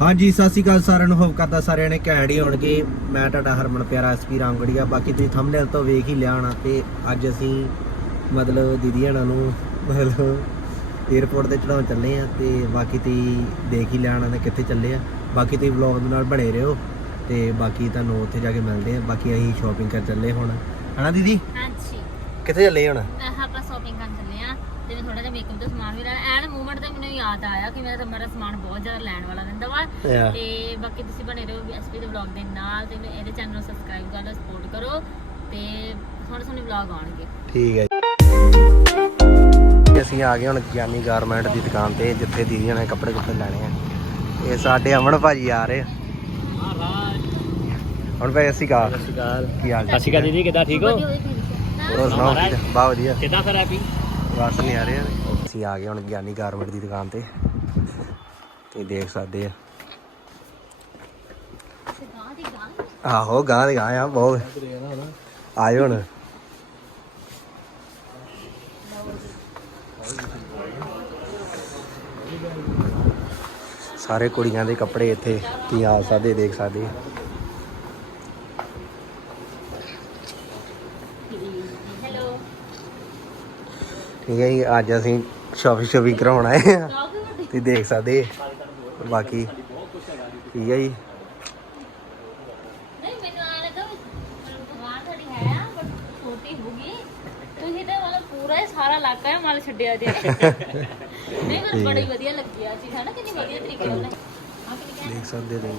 ਹਾਂਜੀ ਸਤਿ ਸ਼੍ਰੀ ਅਕਾਲ ਸਾਰਿਆਂ ਨੂੰ। ਹੋਪ ਕਰਦਾ ਸਾਰਿਆਂ ਨੇ ਘੈਂਟ ਹੀ ਹੋਣਗੇ। ਮੈਂ ਤੁਹਾਡਾ ਹਰਮਨ ਪਿਆਰਾ ਐਸਪੀ ਰਾਮਗੜੀਆ। ਬਾਕੀ ਤੁਸੀਂ ਥੰਬਨੇਲ ਤੋਂ ਵੇਖ ਹੀ ਲਿਆ ਹੋਣਾ ਤੇ ਅੱਜ ਅਸੀਂ ਮਤਲਬ ਦੀਦੀ ਹਣਾ ਨੂੰ ਮਤਲਬ 에어ਪੋਰਟ ਤੇ ਚੜਾਉਣ ਚੱਲੇ ਆ ਤੇ ਬਾਕੀ ਤੁਸੀਂ ਦੇਖ ਹੀ ਲਿਆ ਹੋਣਾ ਨੇ ਕਿੱਥੇ ਚੱਲੇ ਆ। ਬਾਕੀ ਤੁਸੀਂ ਵਲੌਗ ਦੇ ਨਾਲ ਬਣੇ ਰਹੋ ਤੇ ਬਾਕੀ ਤੁਹਾਨੂੰ ਉੱਥੇ ਜਾ ਕੇ ਮਿਲਦੇ ਆ। ਬਾਕੀ ਅਸੀਂ ਸ਼ਾਪਿੰਗ ਕਰ ਚੱਲੇ ਹੁਣ। ਹਨਾ ਦੀਦੀ? ਹਾਂਜੀ। ਕਿੱਥੇ ਚੱਲੇ ਹੁਣ? ਆਹ ਆਪਾਂ ਸ਼ਾਪਿੰਗ ਕਰਨ ਚੱਲੇ ਜਿਹਾ ਮੇਕਅਪ ਦਾ ਸਮਾਨ ਵੀ ਲੈਣਾ। ਐਨ ਮੂਵਮੈਂਟ ਤੇ ਮੈਨੂੰ ਯਾਦ ਆਇਆ ਕਿ ਮੇਰਾ ਮੇਰਾ ਸਮਾਨ ਬਹੁਤ ਜ਼ਿਆਦਾ ਲੈਣ ਵਾਲਾ ਰਹਿੰਦਾ ਵਾ। Yeah. ਤੇ ਬਾਕੀ ਤੁਸੀਂ ਬਣੇ ਰਹੋ ਐਸਪੀ ਦੇ ਵਲੌਗ ਦੇ ਨਾਲ ਤੇ ਮੈਨੂੰ ਇਹਦੇ ਚੈਨਲ ਨੂੰ ਸਬਸਕ੍ਰਾਈਬ ਕਰ ਲਓ ਸਪੋਰਟ ਕਰੋ ਤੇ ਸੋਹਣੇ ਸੋਹਣੇ ਵਲੌਗ ਆਉਣਗੇ। ਠੀਕ ਹੈ ਜੀ। ਅਸੀਂ ਆ ਗਏ ਹੁਣ ਗਿਆਨੀ ਗਾਰਮੈਂਟ ਦੀ ਦੁਕਾਨ ਤੇ ਜਿੱਥੇ ਦੀਦੀਆਂ ਨੇ ਕੱਪੜੇ ਕੁੱਪੜੇ ਲੈਣੇ ਆ। ਇਹ ਸਾਡੇ ਅਮਨ ਭਾਜੀ ਆ ਰਹੇ ਆ। ਹੁਣ ਭਾਈ ਅਸੀਂ ਕੀ ਹਾਲ ਸਤਿ ਸ਼੍ਰੀ ਅਕਾਲ ਦੀਦੀ ਕਿੱਦਾਂ ਠੀਕ ਹੋ? ਹੋਰ ਸੁਣਾਓ ਮਹਾਰਾਜ। ਠੀਕ ਆ? ਬਾ ਵਧੀਆ। ਕਿੱਦਾਂ ਫਿਰ ਹੈਪੀ ਬਸ ਨਹੀਂ ਆ ਰਹੇ ਅਸੀਂ ਆ ਗਏ ਹੁਣ ਗਿਆਨੀ ਗਾਰਮੈਂਟ ਦੀ ਦੁਕਾਨ ਤੇ। ਤੁਸੀਂ ਦੇਖ ਸਕਦੇ ਆ। ਆਹੋ ਗਾਂ ਦੇ ਗਾਂ ਆ, ਬਹੁਤ। ਆਇਓ ਹੁਣ। ਸਾਰੇ ਕੁੜੀਆਂ ਦੇ ਕੱਪੜੇ ਇੱਥੇ, ਤੁਸੀਂ ਆ ਸਕਦੇ, ਦੇਖ ਸਕਦੇ। ਹੈਲੋ ਠੀਕ ਹੈ ਜੀ ਅੱਜ ਅਸੀਂ ਸ਼ਾਪਿੰਗ ਸ਼ਾਪਿੰਗ ਕਰਾਉਣ ਆਏ ਆ ਤੁਸੀਂ ਦੇਖ ਸਕਦੇ ਬਾਕੀ ਠੀਕ ਹੈ ਜੀ। ਹੈ ਹੀ ਸਾਰਾ ਇਲਾਕਾ ਹੈ ਮਲ ਛੱਡਿਆ ਜੇ। ਨਹੀਂ ਪਰ ਬੜੀ ਵਧੀਆ ਲੱਗੀ ਆ ਚੀਜ਼ ਹੈ ਨਾ ਕਿੰਨੀ ਵਧੀਆ ਤਰੀਕੇ ਨਾਲ। ਦੇਖ ਸਕਦੇ ਤੁਸੀਂ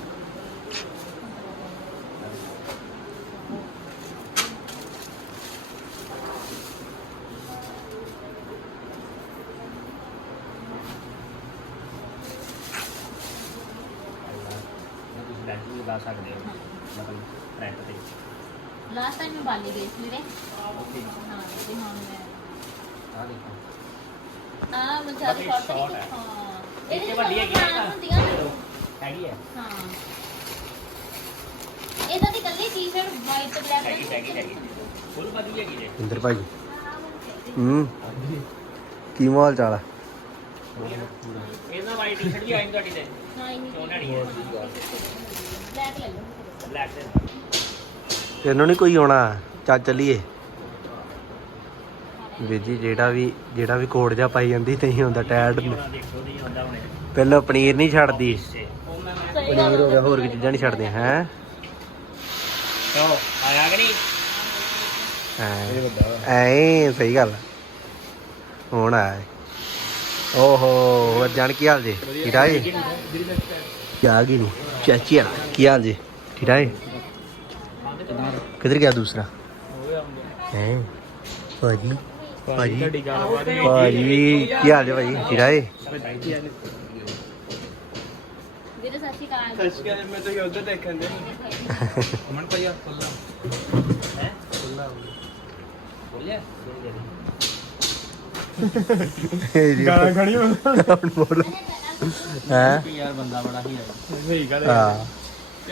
ਤੁਸੀਂ ਲੈਂਸ ਵੀ ਲਗਾ ਸਕਦੇ ਹੋ ਮਤਲਬ ਫਰੰਟ ਤੇ ਬਾਲੀ ਗਈ ਸੀ ਵੀਰੇ ਓਕੇ ਹਾਂ ਤੇ ਹੁਣ ਮੈਂ ਆ ਦੇਖੋ। ਆ ਮੈਂ ਜ਼ਿਆਦਾ ਬਾਕੀ ਸ਼ਾਰਟ short ਨਹੀਂ ਹੈ। ਹਾਂ। ਇਹ ਇਹਦੇ ਵੱਡੀ ਹੈਗੀ ਹੈ ਨਾ? ਹੁੰਦੀਆਂ ਹੈਗੀ ਹੈ ਹਾਂ। ਇਹਦਾ ਦੀ ਕੱਲੀ ਟੀ-ਸ਼ਰਟ ਵਾਈਟ ਤੇ ਬਲੈਕ ਹੈਗੀ ਹੈਗੀ। ਹੈਗੀ ਫੁੱਲ ਵਧੀਆ ਹੈਗੀ ਜੇ। ਇੰਦਰ ਭਾਜੀ ਹੂੰ। ਕੀ ਮਾਲ ਚਾਲ ਆ? ਇਹਨਾਂ ਵਾਈਟ ਟੀ-ਸ਼ਰਟ ਵੀ ਆਈ ਤੁਹਾਡੀ ਤੇ। ਹਾਂ ਇਹ ਕਿਉਂ ਲੈਣੀ ਹੈ ਬਲੈਕ ਲੈ ਲਓ। ਬਲੈਕ ਤੇ ਤੈਨੂੰ ਨਹੀਂ ਕੋਈ ਆਉਣਾ? ਚੱਲ ਚੱਲੀਏ। ਵੀਰ ਜੀ, ਜਿਹੜਾ ਵੀ ਜਿਹੜਾ ਵੀ ਕੋੜ ਜਾ ਪਾਈ ਜਾਂਦੀ ਤੇ ਹੀ ਹੁੰਦਾ ਟੈਡ ਪਹਿਲਾਂ ਪਨੀਰ ਨਹੀਂ ਛੱਡਦੀ। ਪਨੀਰ ਹੋ ਗਿਆ, ਹੋਰ ਕੀ ਚੀਜ਼ਾਂ ਨਹੀਂ ਛੱਡਦੇ ਹੈ? ਕਿਉਂ ਆਇਆ ਕਿ ਨਹੀਂ ਐ, ਸਹੀ ਗੱਲ। ਹੁਣ ਆ ਓਹੋ, ਹੋਰ ਜਾਣ ਕੀ ਹਾਲ ਜੇ? ਠੀਕ ਆ ਜੀ? ਕਿਆ ਗਈ ਨਹੀਂ। ਚਾਚੀਆ ਕੀ ਹਾਲ ਜੀ? ਠੀਕ ਠਾਕ ਜੀ? ਕਿੱਧਰ ਗਿਆ ਦੂਸਰਾ? ਹੈ। ਭਾਜੀ। ਭਾਜੀ ਭਾਜੀ ਕੀ ਹਾਲ ਜੀ ਭਾਜੀ? ਠਾਕ ਜੀ ਵੀਰੇ ਸਤਿ ਸ਼੍ਰੀ ਅਕਾਲ। ਸੱਚ ਗੱਲ ਮੈਂ ਤਾਂ ਉਧਰ ਦੇਖਣ ਦੇ ਮਨ ਪਿਆ ਖੁੱਲਾ ਹੈ? ਬੋਲਿਆ ਗਾਲਾਂ ਖੜੀ ਹੋ ਹੁਣ ਬੋਲ ਹੈ ਯਾਰ ਬੰਦਾ ਬੜਾ ਹੀ ਹੈ। ਸਹੀ ਗੱਲ ਹਾਂ।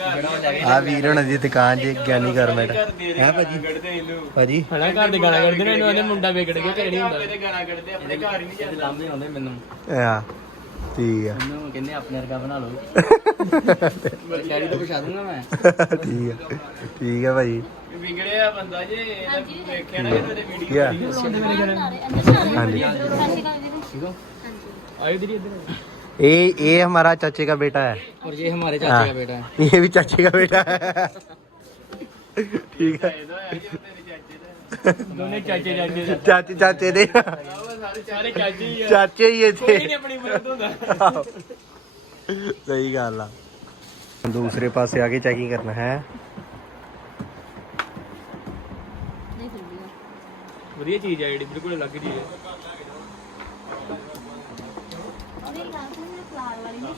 ਆ ਵੀਰ ਦੀ ਦੁਕਾਨ ਜੇ ਗਿਆਨੀ ਗਾਰਮੈਂਟ ਹੈ ਭਾਜੀ? ਭਾਜੀ? ਹਣਾ ਘਰ ਦੇ ਗਾਣਾ ਕੱਢਦੇ ਨੇ ਇਹਨੂੰ ਆਨੇ ਮੁੰਡਾ ਵਿਗੜ ਗਿਆ ਤੇ ਨਹੀਂ ਹੁੰਦਾ ਆਪਣੇ ਠੀਕ ਆ। ਬਣਾ ਲਓ। ਠੀਕ ਆ ਠੀਕ ਆ ਭਾਈ ਵਿਗੜਿਆ ਬੰਦਾ ਜੇ ਇਹਦਾ ਵੇਖਿਆ ਨਾ ਇਹਦੇ ਵੀਡੀਓ ਹਾਂਜੀ। ਆਇਓ ਦੀਦੀ ਇੱਧਰ ये ये हमारा चाचे का बेटा है और ये हमारे हाँ, चाचे का बेटा है ये भी चाचे का बेटा है ठीक है ਇਹਦਾ ਹੈ ਜੀ ਤੇਰੇ ਚਾਚੇ ਦਾ ਦੋਨੇ ਚਾਚੇ ਚਾਚੇ ਦਾ चाचे चाचे दे ਸਾਰੇ ਸਾਰੇ ਚਾਚੇ ਹੀ ਆ चाचे ही ये ਕੋਈ थे ਨਹੀਂ ਆਪਣੀ ਮਦਦ ਹੁੰਦਾ सही गल आ दूसरे पासे आगे चेकिंग करना है ਨਹੀਂ ਫਿਰ ਵੀ ਵਧੀਆ ਚੀਜ਼ ਆ ਜਿਹੜੀ ਬਿਲਕੁਲ ਅਲੱਗ ਚੀਜ਼ ਹੈ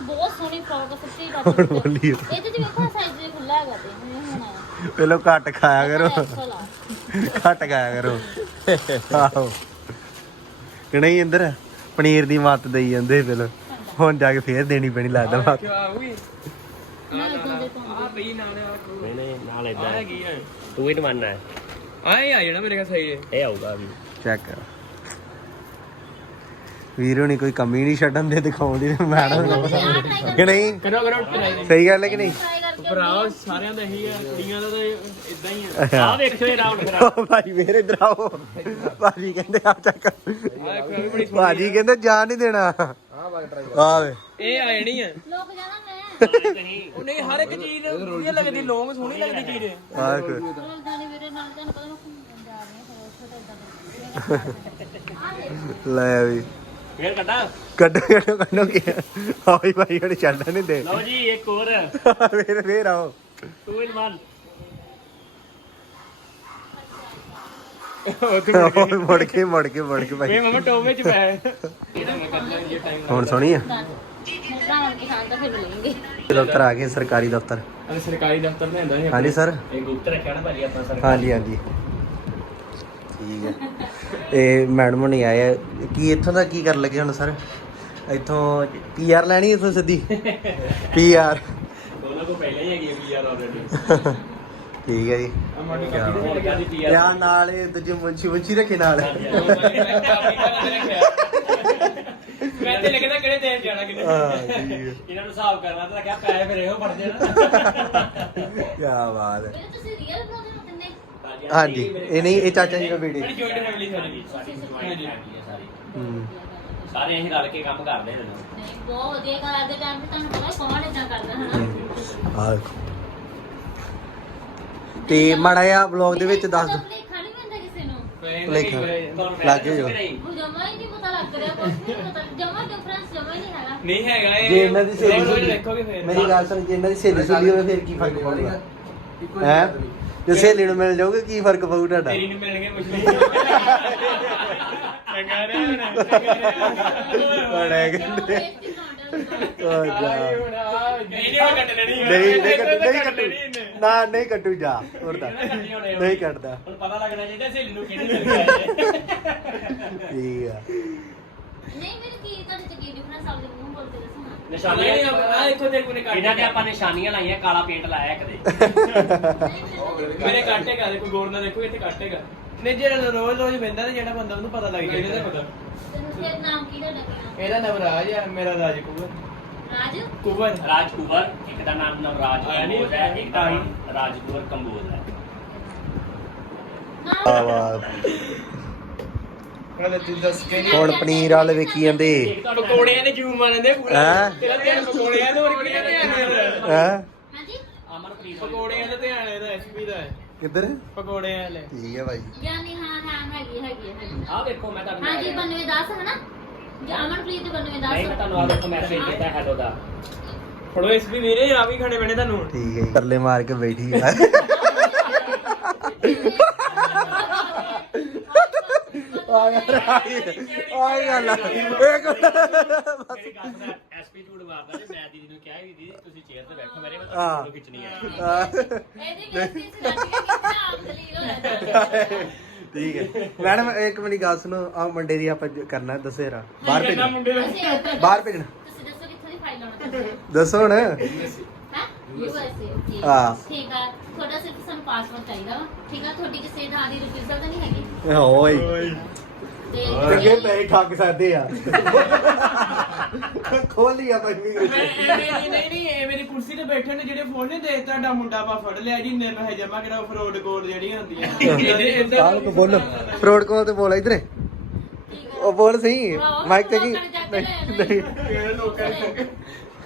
ਬਹੁਤ ਸੋਹਣੀ ਫਰੋਕ ਸੱਚੀ ਹੁਣ ਬੋਲੀਏ ਇਹ ਤੇ ਵੇਖੋ ਸਾਈਜ਼ ਜੇ ਖੁੱਲਾ ਹੈਗਾ ਤੇ ਇਹ ਹੁਣ ਆਇਆ ਪਹਿਲਾਂ ਘੱਟ ਖਾਇਆ ਕਰੋ। ਆ ਘੱਟ ਖਾਇਆ ਕਰੋ। ਆਹੋ। ਕਿ ਨਹੀਂ ਇੰਦਰ ਪਨੀਰ ਦੀ ਮੱਤ ਦੇਈ ਜਾਂਦੇ ਪਹਿਲਾਂ। ਹੁਣ ਜਾ ਕੇ ਫੇਰ ਦੇਣੀ ਪੈਣੀ ਲੱਗਦਾ ਮੱਤ। ਨਾ ਇਦਾਂ ਦੇ ਨਾਲ ਆ ਨਹੀਂ ਨਹੀਂ ਨਾਲ ਇਦਾਂ ਆ। ਕੀ ਹੈ ਤੂੰ ਹੀ। ਟਵਾਨਾ ਹੈ ਆਏ ਆ ਜਾਣਾ ਮੇਰੇ ਕੋਲ ਸਹੀ ਹੈ। ਇਹ ਆਊਗਾ ਵੀ ਚੈੱਕ ਕਰ। ਵੀਰੋ ਨਹੀਂ ਕੋਈ ਕਮੀ ਨਹੀਂ ਛੱਡਣ ਦੇ ਦਿਖਾਉਂਦੀ ਤੇ ਮੈਡਮ ਨੂੰ। ਕਿ ਨਹੀਂ? ਕਰੋ ਕਰੋ ਟਰਾਈ ਸਹੀ ਗੱਲ ਹੈ ਕਿ ਨਹੀਂ? ਭਰਾਓ ਸਾਰਿਆਂ ਦਾ ਇਹੀ ਆ ਕੁੜੀਆਂ ਦਾ ਤਾਂ ਇਦਾਂ ਹੀ ਆ ਆ ਵੇਖਿਓ ਇਹ ਰਾਉਂਡ ਫਿਰ। ਉਹ ਭਾਈ ਮੇਰੇ ਇਧਰ ਆਓ। ਭਾਜੀ ਕਹਿੰਦੇ ਆ ਚੱਕ ਆ ਦੇਖੋ ਇਹ ਵੀ ਬੜੀ ਭਾਜੀ ਕਹਿੰਦੇ ਜਾਨ ਨਹੀਂ ਦੇਣਾ। ਆ ਵੇ। ਇਹ ਆ ਜਾਣੀ ਆ ਲੋਕ ਜਾਣਾ ਮੈਂ। ਉਹ ਨਹੀਂ ਹਰ ਇੱਕ ਚੀਜ਼ ਵਧੀਆ ਲੱਗਦੀ ਲੋਂਗ ਸੋਹਣੀ ਲੱਗਦੀ ਚੀਜ਼। ਆ ਵੇਖੋ। ਜਾਣੀ ਵੀਰੇ ਨਾਲ ਤੁਹਾਨੂੰ ਪਤਾ ਮੈਂ ਘੁੰਮਣ ਜਾ ਰਹੀ ਹਾਂ ਫਿਰ ਉੱਥੇ ਤਾਂ ਇਦਾਂ ਲੈ ਵੀ। ਫੇਰ ਕੱਢਾਂ? ਕੱਢੋ ਕੱਢੋ ਕੱਢੋ ਕੀ ਆਈ ਭਾਈ ਹਣੇ ਛੱਡ ਨਹੀਂ ਦੇ। ਲਓ ਜੀ ਇੱਕ ਹੋਰ। ਫੇਰ ਫੇਰ ਆਓ। ਟੂ ਇਨ ਵਨ ਓਏ ਮੁੜ ਕੇ ਮੁੜ ਕੇ ਮੁੜ ਕੇ ਭਾਈ। ਇਹ ਮਮਾ ਟੋਪ ਵਿੱਚ ਪੈ। ਇਹਦਾ ਮੈਂ ਕਰਨਾ ਇਹ ਟਾਈਮ ਹੁਣ ਸੁਣੀ ਆ? ਦਫ਼ਤਰ ਆ ਗਏ ਸਰਕਾਰੀ ਦਫ਼ਤਰ। ਅਰੇ ਸਰਕਾਰੀ ਦਫ਼ਤਰ ਹੁੰਦਾ ਸੀ ਹਾਂਜੀ ਸਰ। ਇਹ ਗੁਪਤ ਰੱਖਿਆ ਨਾ ਭਾਜੀ ਆਪਾਂ ਸਰ ਹਾਂਜੀ ਹਾਂਜੀ। ਠੀਕ ਹੈ ਇਹ ਮੈਡਮ ਨਹੀਂ ਆਏ ਆ। ਕੀ ਇੱਥੋਂ ਦਾ ਕੀ ਕਰਨ ਲੱਗੇ ਹੁਣ ਸਰ? ਇੱਥੋਂ ਪੀਆਰ ਲੈਣੀ ਇੱਥੋਂ ਸਿੱਧੀ? ਪੀਆਰ ਉਹਨਾਂ ਕੋ ਪਹਿਲਾਂ ਹੀ ਹੈਗੀ ਪੀਆਰ ਆਲਰੇਡੀ ਠੀਕ ਹੈ ਜੀ ਯਾਰ ਨਾਲ ਇਹ ਦੂਜੇ ਮੁੰਚੀ ਮੁੰਚੀ ਰੱਖੇ ਨਾਲ। ਮੈਂ ਤੇ ਲੱਗਦਾ ਕਿਹੜੇ ਦੇਸ਼ ਜਾਣਾ ਕਿਤੇ। ਹਾਂ ਠੀਕ ਹੈ ਇਹਨਾਂ ਨੂੰ ਹਿਸਾਬ ਕਰਨਾ ਤਾਂ ਕਿਹਾ ਪੈਸੇ ਫਿਰ ਇਹੋ ਬਣ ਜਾਣਾ ਕੀ ਬਾਤ ਹੈ। ਤੁਸੀਂ ਰੀਅਲ ਹਾਂਜੀ ਇਹ ਨਹੀਂ ਇਹ ਚਾਚਾ ਜੀ ਦਾ ਬੇਟੇ ਬੜੀ ਜੁਆਇੰਟ ਫੈਮਿਲੀ ਸਾਡੀ ਸਾਡੀ ਜੁਆਇੰਟ ਫੈਮਿਲੀ ਹੈ ਸਾਰੀ। ਹੂੰ। ਸਾਰੇ ਅਸੀਂ ਰਲ ਕੇ ਕੰਮ ਕਰਦੇ ਨੇ ਨਹੀਂ ਬਹੁਤ ਵਧੀਆ ਗੱਲ ਅੱਜ ਦੇ ਟਾਈਮ ਤੇ ਤੁਹਾਨੂੰ ਪਤਾ ਕੌਣ ਇਦਾਂ ਕਰਦਾ ਹਨਾ? ਆ ਦੇਖੋ। ਤੇ ਮਾੜਾ ਜਿਹਾ ਵਲੌਗ ਦੇ ਵਿੱਚ ਦੱਸ ਦਿਓ। ਭੁਲੇਖਾ ਨਹੀਂ ਪੈਂਦਾ ਕਿਸੇ ਨੂੰ। ਭੁਲੇਖਾ। ਤੁਹਾਨੂੰ ਲੱਗ ਜਾਓ। ਜਮਾ ਹੀ ਨਹੀਂ ਪਤਾ ਲੱਗ ਰਿਹਾ ਕੁਝ ਨਹੀਂ ਪਤਾ। ਜਮਾ ਡਿਫਰੈਂਸ ਜਮਾ ਹੀ ਨਹੀਂ ਹੈਗਾ। ਨਹੀਂ ਹੈਗਾ ਇਹ। ਜੇ ਇਹਨਾਂ ਦੀ ਸਹੇਲੀ ਦੇਖੋਗੇ ਫਿਰ। ਮੇਰੀ ਗੱਲ ਸੁਣ ਜੇ ਇਹਨਾਂ ਦੀ ਸਹੇਲੀ ਸੁਲੀ ਹੋਵੇ ਫਿਰ ਕੀ ਫ਼ਰਕ ਪਊਗਾ? ਹੈ? ਜੇ ਸਹੇਲੀ ਨੂੰ ਮਿਲ ਜਾਓਗੇ ਕੀ ਫ਼ਰਕ ਪਊ ਤੁਹਾਡਾ? ਤੇਰੀ ਨੂੰ ਮਿਲਣਗੇ ਮੁਸ਼ਕਿਲ ਚੰਗਾ ਰਿਹਾ ਬੜਾ ਕਹਿੰਦੇ ਓ ਜਾ। ਨਹੀਂ ਨਹੀਂ ਕੱਟ ਲੈਣੀ ਨਹੀਂ। ਨਹੀਂ ਕੱਟੂ ਨਹੀਂ ਕੱਟੂ। ਨਾ ਨਹੀਂ ਕੱਟੂ ਜਾ ਹੋਰ ਦਾ ਨਹੀਂ ਕੱਟਦਾ। ਹੁਣ ਪਤਾ ਲੱਗਣਾ ਚਾਹੀਦਾ ਸਹੇਲੀ ਨੂੰ ਮਿਲ ਗਿਆ ਠੀਕ ਆ। ਨਹੀਂ ਮੇਰੇ ਕੀ ਤੁਹਾਡੇ ਚ ਕੀ ਡਿਫਰੈਂਸ ਆਉਂਦੇ ਮੂੰਹ ਬੋਲ ਕੇ ਦੱਸੋ ਨਾ। ਨਿਸ਼ਾਨੀਆਂ ਨਹੀਂ ਆ ਇੱਥੋਂ ਤੇਰੇ ਕੋਨੇ ਕੱਟ ਇਹਨਾਂ ਤੇ ਆਪਾਂ ਨਿਸ਼ਾਨੀਆਂ ਲਾਈਆਂ ਕਾਲਾ ਪੇਂਟ ਲਾਇਆ ਇੱਕ ਦੇ। ਮੇਰੇ ਕੱਟੇਗਾ ਕੋਈ ਗੌਰ ਨਾਲ ਦੇਖੋ ਇੱਥੇ ਕੱਟੇਗਾ ਨਹੀਂ ਜਿਹੜਾ ਰੋਜ਼ ਰੋਜ਼ ਬੰਦਾ ਤੇ ਜਿਹੜਾ ਬੰਦਾ ਉਹਨੂੰ ਪਤਾ ਲੱਗ ਜਾਂਦਾ। ਇਹਦਾ ਪਤਾ। ਤੈਨੂੰ ਫਿਰ ਨਾਮ ਕੀ ਤੁਹਾਡਾ? ਕੀ ਇਹਦਾ ਨਾਮ ਰਾਜ ਆ ਮੇਰਾ ਰਾਜ ਕੁਬਰ ਰਾਜ? ਕੁਬਰ ਰਾਜ ਕੁਵਰ ਇੱਕ ਦਾ ਨਾਮ ਨਵਰਾਜ ਕੰਬੋਜ ਹੈ ਇੱਕ ਦਾ ਨਾਮ ਰਾਜ ਕੁਵਰ ਕੰਬੋਜ ਹੈ। ਨਾਮ ਵਾਹ ਕਹਿੰਦਾ ਤੂੰ ਦੱਸ ਕੇ ਹੁਣ ਪਨੀਰ ਵਾਲੇ ਵੇਖੀ ਜਾਂਦੇ। ਪਕੌੜਿਆਂ ਦੇ ਜੂਮ ਮਾਰਦੇ ਪੂਰਾ। ਹੈਂ? ਤੇਰਾ ਧਿਆਨ ਪਕੌੜਿਆਂ ਤੇ ਹੋਰ ਕਿਹੜਾ ਧਿਆਨ ਹੈ? ਹੈ ਹਾਂਜੀ ਪਕੌੜਿਆਂ ਦਾ ਧਿਆਨ ਇਹਦਾ ਐਸਪੀ ਦਾ ਹੈ। ਕਿੱਧਰ? ਪਕੌੜਿਆਂ ਵਾਲੇ ਠੀਕ ਹੈ ਭਾਈ। ਗਿਆਨੀ ਹਾਂ ਹਾਂ ਹੈਗੀ ਹੈਗੀ ਹੈਗੀ। ਆਹ ਦੇਖੋ ਮੈਂ ਤੁਹਾਨੂੰ ਹਾਂਜੀ 9210 ਹੈ ਨਾ ਜੀ ਅਮਨਪ੍ਰੀਤ ਨਹੀਂ ਮੈਂ 9210 ਤੁਹਾਨੂੰ ਆਹ ਦੇਖੋ ਮੈਸੇਜ ਕੀਤਾ ਹੈਲੋ ਦਾ। ਫੜੋ ਐਸਪੀ ਵੀਰੇ ਆ ਵੀ ਖਾਣੇ ਪੈਣੇ ਤੁਹਾਨੂੰ। ਠੀਕ ਹੈ ਜੀ। ਤਰਲੇ ਮਾਰ ਕੇ ਬੈਠੀ ਆ। ਆ ਯਾਰ ਆ ਗੱਲ ਆ ਇੱਕ ਮੇਰੀ ਗੱਲ ਸੁਣ ਐਸਪੀ ਝੂਠ ਮਾਰਦਾ ਜੀ ਮੈਂ ਦੀਦੀ ਨੂੰ ਕਿਹਾ ਵੀ ਦੀਦੀ ਤੁਸੀਂ ਚੇਅਰ ਤੇ ਬੈਠੋ ਮੇਰੇ ਮੈਂ ਹਾਂ। ਤੁਹਾਨੂੰ ਫੋਟੋ ਖਿੱਚਣੀ ਹੈ ਇਹਦੀ ਬੇਇੱਜ਼ਤੀ ਸੀ ਲੱਗ ਗਈ ਕਿ ਆਪ ਦਲੀਲ ਹੋ ਜਾਂਦਾ ਠੀਕ ਹੈ ਮੈਡਮ ਇੱਕ ਮਿੰਟ ਗੱਲ ਸੁਣੋ ਆ ਮੰਡੇ ਦੀ ਆਪਾਂ ਜ- ਕਰਨਾ ਦਸੇਰਾ। ਬਾਹਰ ਭੇਜਣਾ। ਮੁੰਡੇ ਦਾ ਅਸੀਂ ਬਾਹਰ ਭੇਜਣਾ। ਤੁਸੀਂ ਦੱਸੋ ਕਿੱਥੋਂ ਦੀ ਫਾਈਲ ਆਉਣਾ ਚਾਹੁੰਦੇ ਦੱਸੋ ਹੁਣ ਹੈ ਯੂਐਸਏ ਠੀਕ। ਹਾਂ। ਠੀਕ ਆ। ਤੁਹਾਡਾ ਸਿਰਫ ਸਾਨੂੰ ਪਾਸਪੋਰਟ ਚਾਹੀਦਾ ਵਾ। ਠੀਕ ਆ ਤੁਹਾਡੀ ਕਿਸੇ ਦਾ ਦੀ ਰਿਫਿਊਜ਼ਲ ਤਾਂ ਨਹੀਂ ਹੈਗੀ? ਓਏ। ਤੇ ਚੰਗੇ ਪੈਸੇ ਠੱਗ ਸਕਦੇ ਆ। ਖੋਲੀ ਆ ਭਾਈ ਮੈਂ ਐਵੇਂ ਨਹੀਂ ਨਹੀਂ ਨਹੀਂ ਇਹ ਮੇਰੀ ਕੁਰਸੀ ਤੇ ਬੈਠੇ ਨੇ ਜਿਹੜੇ ਫੋਨ ਨਹੀਂ ਦੇ ਤੁਹਾਡਾ ਮੁੰਡਾ ਪਾ ਫੜ ਲਿਆ ਜੀ ਇੰਨੇ ਪੈਸੇ ਜਮਾ ਕਰਾ ਫਰੋਡ ਕੋਡ ਜਿਹੜੀਆਂ ਹੁੰਦੀਆਂ। ਸਾਲ ਕੋ ਬੋਲ। ਫਰੋਡ ਕੋ ਤੇ ਬੋਲ ਇਧਰੇ। ਠੀਕ ਆ। ਉਹ ਬੋਲ ਸਹੀ। ਮਾਈਕ ਤੇ ਕੀ? ਲੋਕਾਂ ਨੇ ਚੱਕ ਕੇ ਲੈ ਜਾਣਾ।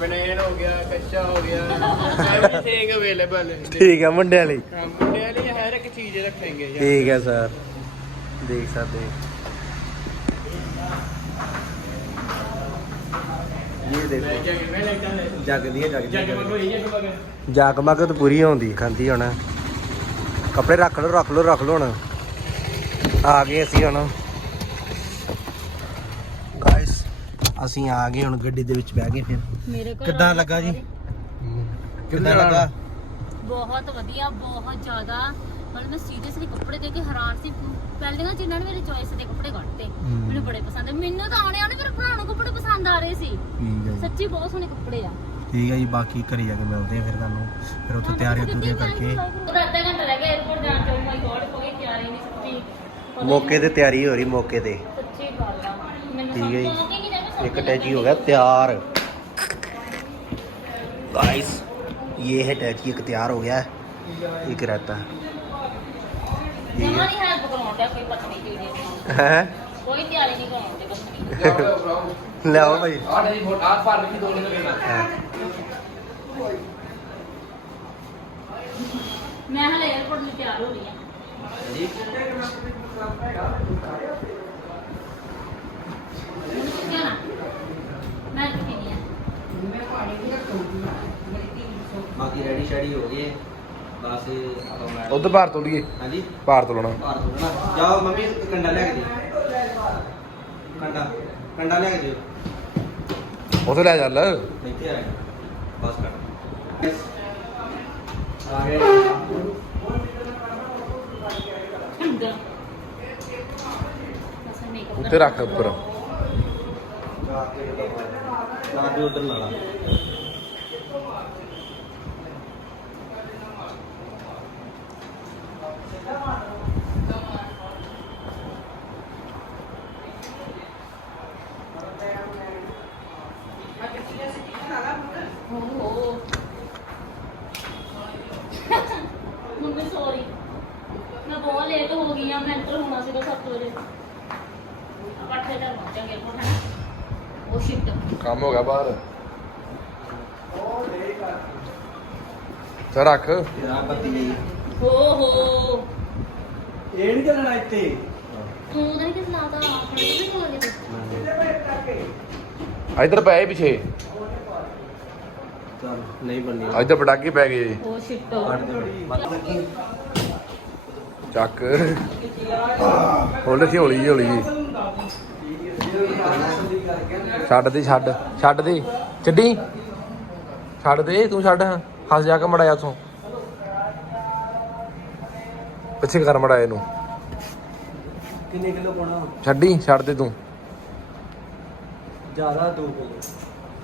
ਬਨੇਨ ਹੋ ਗਿਆ ਕੱਚਾ ਹੋ ਗਿਆ। ਐਵਰੀਥਿੰਗ ਅਵੇਲੇਬਲ ਠੀਕ ਹੈ ਮੁੰਡਿਆਂ ਲਈ ਮੁੰਡਿਆਂ ਲਈ ਹਰ ਇੱਕ ਚੀਜ਼ ਰੱਖेंगे ਯਾਰ। ਠੀਕ ਹੈ ਸਰ ਦੇਖ ਸਕਦੇ ਇਹ ਦੇਖੋ। ਲੈਟਾਂ ਲੈ ਜਗਦੀ ਹੈ ਜਗ ਜਗਦੀ ਜਗਮਗ ਤਾਂ ਪੂਰੀ ਹੁੰਦੀ ਖਾਂਦੀ ਹੁਣ। ਕੱਪੜੇ ਰੱਖ ਲਓ ਰੱਖ ਲਓ ਰੱਖ ਲਓ ਹੁਣ। ਆ ਗਏ ਅਸੀਂ ਹੁਣ। ਗਾਇਸ ਅਸੀਂ ਆ ਗਏ ਹੁਣ ਗੱਡੀ ਦੇ ਵਿੱਚ ਬਹਿ ਗਏ ਫਿਰ। ਮੇਰੇ ਕਿੱਦਾਂ ਲੱਗਾ ਜੀ? ਕਿੱਦਾਂ ਲੱਗਾ? ਬਹੁਤ ਵਧੀਆ ਬਹੁਤ ਜ਼ਿਆਦਾ। ਮਤਲਬ ਮੈਂ ਸੀਰੀਅਸਲੀ ਕੱਪੜੇ ਦੇ ਕੇ ਹੈਰਾਨ ਸੀ। ਪਹਿਲੇ ਨਾ ਜਿਨ੍ਹਾਂ ਨੇ ਮੇਰੇ ਚੋਇਸ ਦੇ ਕੱਪੜੇ ਕੱਢਤੇ। ਮੈਨੂੰ ਬੜੇ ਪਸੰਦ ਆ। ਮੈਨੂੰ ਤਾਂ ਆਉਣੇ ਆਉਣੇ ਮੇਰੇ ਭਰਾ ਕੱਪੜੇ ਪਸੰਦ ਆ ਰਹੇ ਸੀ। ਸੱਚੀ ਬਹੁਤ ਸੋਹਣੇ ਕੱਪੜੇ ਆ। ਠੀਕ ਹੈ ਜੀ ਬਾਕੀ ਘਰੇ ਜਾ ਕੇ ਮਿਲਦੇ ਆ ਫਿਰ ਤੁਹਾਨੂੰ। ਫਿਰ ਉੱਥੇ ਤਿਆਰੀ ਕਰਕੇ। ਅੱਧਾ ਘੰਟਾ ਰਹਿ ਗਿਆ ਜਾਣ ਤੋਂ ਮਾਈ ਗੋਡ ਹੋ ਤਿਆਰੀ ਨਹੀਂ ਸੱਚੀ। ਮੌਕੇ ਤੇ ਤਿਆਰੀ ਹੋ ਰਹੀ ਮੌਕੇ ਤੇ। ਸੱਚੀ ਗੱਲ ਆ। ਠੀਕ ਹੈ ਜੀ। ਇੱਕ ਟੈਚੀ ਹੋ ਗਿਆ ਤਿਆਰ। गाइस ये है टैची एक तैयार हो गया है। एक रहता है। भाई। हाँ। मैं एयरपोर्ट ਬਾਕੀ ਰੈਡੀ ਸ਼ੈਡੀ ਹੋ ਗਏ। ਬਸ ਆਪਾਂ ਉਧਰ ਭਾਰ ਤੋਲੀਏ ਹਾਂਜੀ। ਭਾਰ ਤੋਲਣਾ ਭਾਰ ਤੋਲਣਾ ਜਾਓ ਮੰਮੀ ਕੰਡਾ ਲੈ ਕੇ ਦੇ ਕੰਡਾ ਕੰਡਾ ਲੈ ਕੇ ਦੇ ਉਥੇ ਲੈ ਚੱਲ। ਇੱਥੇ ਆ ਬਸ ਕਰ। ਆ ਉੱਤੇ ਰੱਖ ਉੱਪਰ। ਜਾ ਕੇ ਜਾ ਕੇ ਉਧਰ ਲਾ ਮੰਮੀ ਸੌਰੀ ਮੈਂ ਬਹੁਤ ਲੇਟ ਹੋ ਗਈ ਆ, ਮੈਂ ਐਂਟਰ ਹੋਣਾ ਸੀਗਾ 7 ਵਜੇ। ਅੱਠ ਵਜੇ ਪਹੁੰਚਾਂਗੇ 에어ਪੋਰਟ ਉਹ ਸ਼ਿਟ ਕੰਮ ਹੋ ਗਿਆ ਬਾਹਰ। ਚੱਲ ਰੱਖ। ਯਾਰ ਬੱਤੀ ਗਈ ਹੋ ਹੋ। ਇਹ ਨਹੀਂ ਚੱਲਣਾ ਇੱਥੇ। ਤੂੰ ਤਾਂ ਨਹੀਂ ਕਿਸ ਲਾਦਾ ਆਪਣੇ ਨਹੀਂ ਕੋਲ ਇੱਧਰ ਪਏ ਪਿਛੇ। ਚੱਲ ਨਹੀਂ ਬਣਨੀ। ਇੱਧਰ ਪਟਾਕੇ ਪੈ ਗਏ। ਉਹ ਸ਼ਿਟ ਦੇ। ਲੱਗੀ ਚੱਕ। ਹੌਲੀ ਸੀ ਹੌਲੀ ਹੌਲੀ ਜੀ। ਛੱਡ ਦੇ ਛੱਡ ਛੱਡ ਦੇ ਛੱਡੀ ਛੱਡ ਦੇ ਤੂੰ ਛੱਡ। ਹੱਸ ਜਾ ਕੇ ਮੜਾਇਆ ਤੂੰ। ਪਿੱਛੇ ਕਰ ਮੜਾਇਆ ਇਹਨੂੰ। ਕਿੰਨੇ ਕਿਲੋ ਪਾਉਣਾ ਛੱਡੀ ਛੱਡ ਦੇ ਤੂੰ। ਜ਼ਿਆਦਾ 2 ਕਿਲੋ।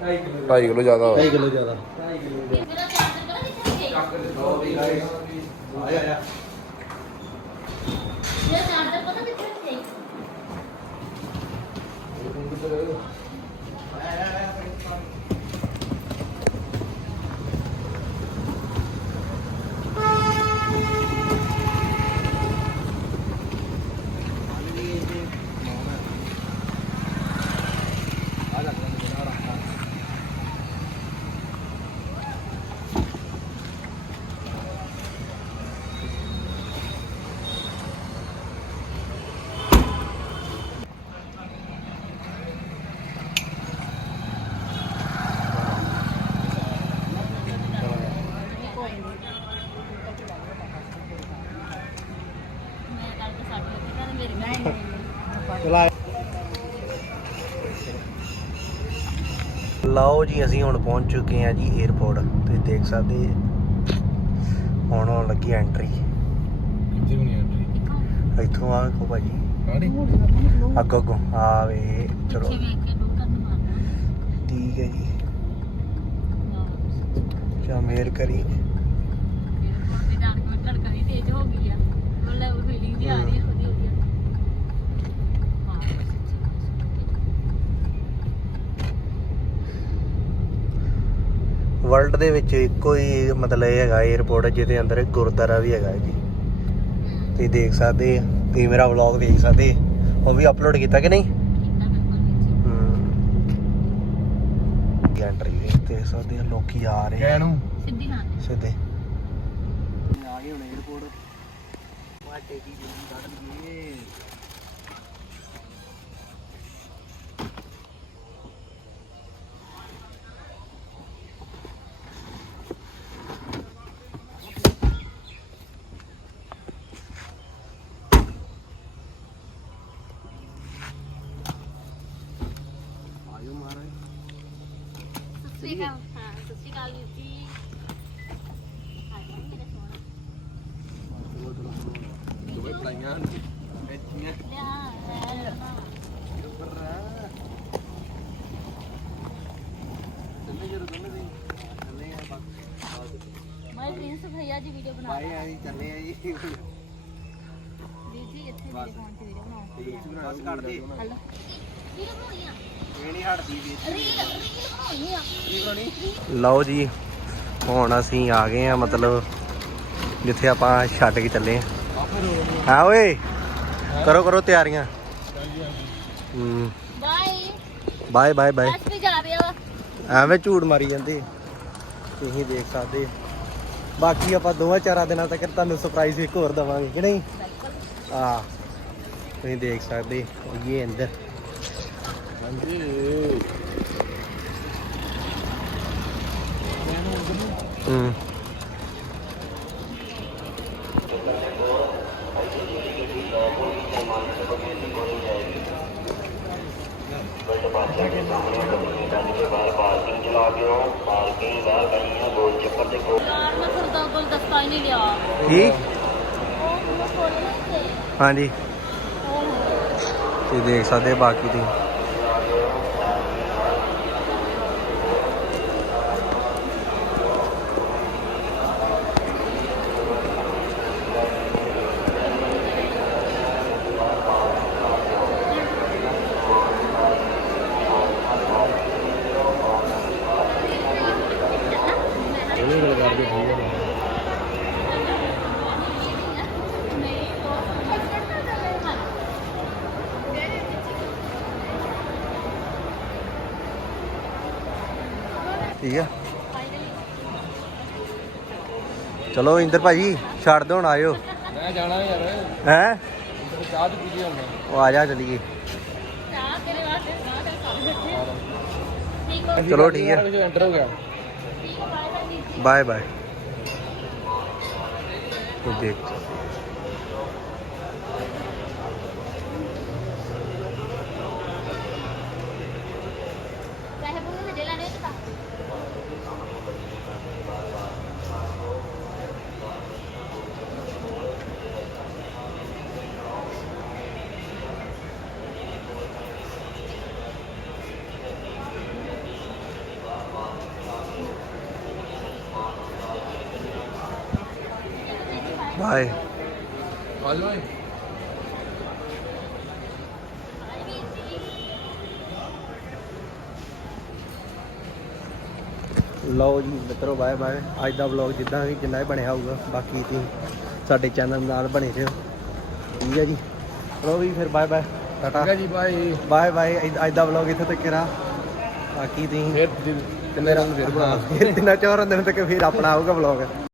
2.5 ਕਿਲੋ। 2.5 ਕਿਲੋ ਜ਼ਿਆਦਾ ਵਾ। 2.5 ਕਿਲੋ ਜ਼ਿਆਦਾ। ਮੇਰਾ ਚਾਰਜਰ ਪਤਾ ਕਿੱਥੇ ਗਿਆ ਆਇਆ ਆਇਆ। ਮੇਰਾ ਚਾਰਜਰ ਪਤਾ ਕਿੱਥੇ ਗਿਆ ਮੈਂ ਕੱਲ ਲਓ ਜੀ ਅਸੀਂ ਹੁਣ ਪਹੁੰਚ ਚੁੱਕੇ ਹਾਂ ਜੀ 에어ਪੋਰਟ ਤੁਸੀਂ ਦੇਖ ਸਕਦੇ ਹੁਣ ਹੋਣ ਲੱਗੀ ਐਂਟਰੀ ਇੱਥੋਂ ਆ ਵੇਖੋ ਭਾਜੀ। ਅੱਗੋਂ ਅੱਗੋਂ। ਆ ਵੇ ਚਲੋ। ਕੇ ਠੀਕ ਹੈ ਜੀ। ਚਾ ਮੇਰ ਕਰੀ ਤੇ ਜਾਣ ਕੇ ਧੜਕਣ ਹੀ ਤੇਜ਼ ਹੋ ਗਈ ਆ। ਮਤਲਬ ਫੀਲਿੰਗ ਜੀ ਆ ਰਹੀ ਹੈ ਵਧੀਆ ਵਧੀਆ ਹਾਂ ਵਰਲਡ ਦੇ ਵਿੱਚ ਇੱਕੋ ਹੀ ਮਤਲਬ ਇਹ ਹੈਗਾ 에어ਪੋਰਟ ਜਿਹਦੇ ਅੰਦਰ ਇੱਕ ਵੀ ਹੈਗਾ ਜੀ। ਤੁਸੀਂ ਦੇਖ ਸਕਦੇ ਆ ਤੁਸੀਂ ਮੇਰਾ ਵਲੌਗ ਦੇਖ ਸਕਦੇ ਉਹ ਵੀ ਅਪਲੋਡ ਕੀਤਾ ਕਿ ਨਹੀਂ? ਐਂਟਰੀ ਦੇਖ ਸਕਦੇ ਆ ਲੋਕੀ ਆ ਰਹੇ ਕਹਿ ਨੂੰ ਸਿੱਧੀ ਹਾਂ। ਸਿੱਧੇ। ਆ ਗਏ ਹੁਣ 에어ਪੋਰਟ ਵਾਟੇ ਦੀ ਜਿਹੜੀ ਕੱਢ ਲਈ ਬਣਾ ਬਾਏ ਆ ਜੀ। ਚੱਲੇ ਆ ਜੀ ਵੀਰ ਜੀ ਇੱਥੇ ਮੇਰੇ ਫੋਨ ਤੇ ਵੀਡੀਓ ਬਣਾਓ ਬਸ ਕੱਢ ਦੇ। ਹਲੋ। ਵੀਡੀਓ ਬਣਾਉਣੀਆਂ ਇਹ ਨਹੀਂ ਹਟਦੀ ਵੀ ਰੀਲ ਰੀਲ ਬਣਾਉਣੀਆਂ ਲਓ ਜੀ ਹੁਣ ਅਸੀਂ ਆ ਗਏ ਆ ਮਤਲਬ ਜਿੱਥੇ ਆਪਾਂ ਛੱਡ ਕੇ ਚੱਲੇ ਆ। ਹਾਂ ਓਏ ਕਰੋ ਕਰੋ ਤਿਆਰੀਆਂ। ਹੂੰ। ਬਾਏ ਬਾਏ ਬਾਏ ਬਾਏ ਐਸ ਵੀ ਜਾ ਰਿਹਾ ਵਾ ਐਵੇਂ ਝੂਠ ਮਾਰੀ ਜਾਂਦੇ। ਤੁਸੀਂ ਦੇਖ ਸਕਦੇ ਬਾਕੀ ਆਪਾਂ ਦੋਵਾਂ ਚਾਰਾਂ ਦਿਨਾਂ ਤੱਕ ਤੁਹਾਨੂੰ ਸਰਪ੍ਰਾਈਜ਼ ਇੱਕ ਹੋਰ ਦਵਾਂਗੇ ਕਿ ਨਹੀਂ? ਆ ਤੁਸੀਂ ਦੇਖ ਸਕਦੇ ਹੋ ਇਹ ਅੰਦਰ। ਹੂੰ ਯਾਰ ਮੈਂ ਖੁਰਦਾ ਕੋਲ ਦਸਤਾ ਹੀ ਨਹੀਂ ਲਿਆ ਕੀ ਉਹ ਮੈਂ ਖੋਲਣਾ ਤੇ ਹਾਂਜੀ। ਤੁਸੀਂ ਦੇਖ ਸਕਦੇ ਬਾਕੀ ਦੀ ਠੀਕ ਆ ਚਲੋ ਇੰਦਰ ਭਾਜੀ ਛੱਡ ਦੋ ਹੁਣ ਆਇਓ। ਮੈਂ ਜਾਣਾ ਯਾਰ। ਹੈ? ਚਾਹ ਦੀ ਪੀਜੀ ਹੁੰਦਾ ਉਹ ਆ ਜਾ ਚਲੀਏ। ਚਾਹ ਤੇਰੇ ਵਾਸਤੇ ਤੇ ਚਲੋ ਠੀਕ ਹੈ। ਐਂਟਰ ਗਿਆ ਬਾਏ ਬਾਏ ਤੂੰ ਦੇਖ। ਬਾਏ। ਲਓ ਜੀ ਮਿੱਤਰੋ ਬਾਏ ਬਾਏ। ਅੱਜ ਦਾ ਵਲੌਗ ਜਿੱਦਾਂ ਵੀ ਜਿੰਨਾ ਵੀ ਬਣਿਆ ਹੋਊਗਾ ਬਾਕੀ ਤੁਸੀਂ ਸਾਡੇ ਚੈਨਲ ਨਾਲ ਬਣੇ ਰਹੋ। ਠੀਕ ਹੈ ਜੀ। ਚਲੋ ਵੀ ਫਿਰ ਬਾਏ ਬਾਏ। ਟਾਟਾ। ਠੀਕ ਹੈ ਜੀ ਬਾਈ ਬਾਏ ਬਾਏ। ਅੱਜ ਦਾ ਵਲੌਗ ਇੱਥੇ ਤੱਕ ਕਰਾ। ਬਾਕੀ ਤੁਸੀਂ ਫਿਰ ਤਿੰਨੇ ਰੰਗ ਫਿਰ ਬਣਾ ਫਿਰ ਚੌਰਾਂ ਦਿਨ ਤੱਕ ਫਿਰ ਆਪਣਾ ਆਊਗਾ ਵਲੌਗ